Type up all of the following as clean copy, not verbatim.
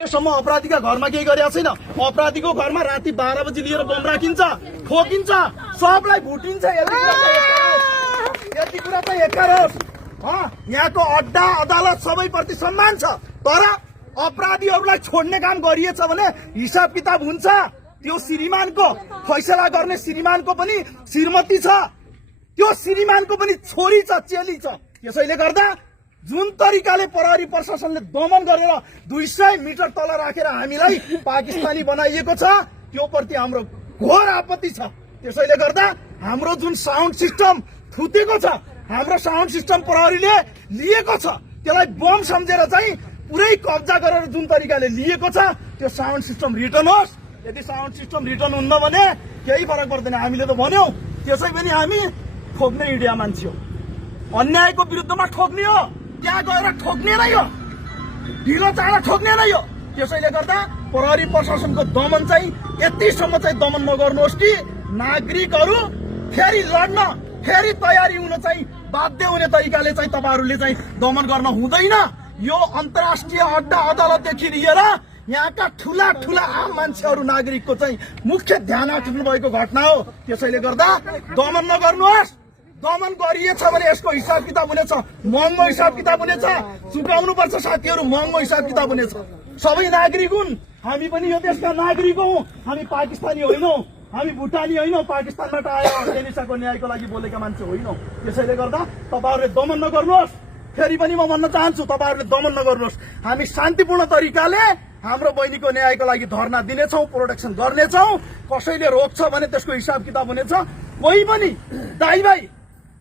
सम्म अपराधीका घरमा केही गरेको छैन। अपराधीको घरमा राति 12 बजी लिएर बम राखिन्छ, ठोकिन्छ, सबलाई भुटिन्छ। यति कुरा चाहिँ एकारोस्। यहाँको अड्डा अदालत सबैप्रति सम्मान छ, तर अपराधीहरूलाई छोड्ने काम गरिएछ भने हिसाब किताब हुन्छ। त्यो श्रीमानको फैसला गर्ने श्रीमानको पनि श्रीमती छ, त्यो श्रीमानको पनि छोरी छ, चेली छ। त्यसैले गर्दा जुन तरिकाले प्रहरी प्रशासनले दमन गरेर 200 मिटर तल राखेर हामीलाई पाकिस्तानी बनाइएको छ, त्यो प्रति हाम्रो घोर आपत्ति छ। त्यसैले गर्दा हाम्रो जुन साउन्ड सिस्टम थुतेको छ, हाम्रो साउन्ड सिस्टम प्रहरीले लिएको छ, त्यसलाई बम सम्झेर चाहिँ पुरै कब्जा गरेर जुन तरिकाले लिएको छ, त्यो साउन्ड सिस्टम रिटर्न होस्। यदि साउन्ड सिस्टम रिटर्न हुन्न भने केही फरक पर्दैन। हामीले त भन्यौं, त्यसै पनि हामी ठोक्ने इडिया मान्छे हो, अन्यायको विरुद्धमा ठोक्ने हो, त्यहाँ गएर ठोक्ने नै हो, ढिलो चाँडो ठोक्ने नै हो। त्यसैले गर्दा प्रहरी प्रशासनको दमन चाहिँ यतिसम्म चाहिँ दमन नगर्नुहोस् कि नागरिकहरू फेरि लड्न, फेरि तयारी हुन चाहिँ बाध्य हुने तरिकाले चाहिँ तपाईहरूले चाहिँ दमन गर्न हुँदैन। यो अन्तर्राष्ट्रिय अड्डा अदालतदेखि लिएर यहाँका ठूला ठूला आम मान्छेहरू नागरिकको चाहिँ मुख्य ध्यान आकर्षण भएको घटना हो। त्यसैले गर्दा दमन नगर्नुहोस्। दमन गरिएछ भने यसको हिसाब किताब हुनेछ, महँगो हिसाब किताब हुनेछ, चुकाउनु पर्छ साथीहरू, महँगो हिसाब किताब हुनेछ। सबै नागरिक हुन्, हामी पनि यो देशका नागरिक हौं, हामी पाकिस्तानी होइनौं, हामी भुटानी होइनौं, पाकिस्तानबाट आएर अफगानिस्तानको न्यायको लागि बोलेका मान्छे होइनौं। त्यसैले गर्दा तपाईहरूले दमन नगर्नुहोस्। फेरि पनि म भन्न चाहन्छु, तपाईहरूले दमन नगर्नुहोस्। हामी शान्तिपूर्ण तरिकाले हाम्रो बहिनीको न्यायको लागि धरना दिनेछौँ, प्रोटेक्सन गर्नेछौँ। कसैले रोक्छ भने त्यसको हिसाब किताब हुनेछ। कोही पनि दाइ भाइ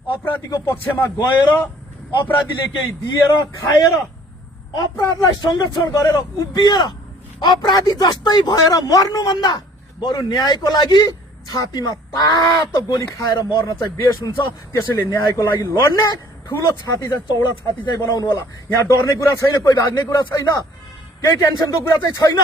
अपराधीको पक्षमा गएर अपराधीले केही दिएर खाएर अपराधलाई संरक्षण गरेर उभिएर अपराधी जस्तै भएर मर्नुभन्दा बरु न्यायको लागि छातीमा तातो गोली खाएर मर्न चाहिँ बेस हुन्छ। त्यसैले न्यायको लागि लड्ने ठूलो छाती चाहिँ, चौडा छाती चाहिँ बनाउनु होला। यहाँ डर्ने कुरा छैन, कोही भाग्ने कुरा छैन, केही टेन्सनको कुरा चाहिँ छैन।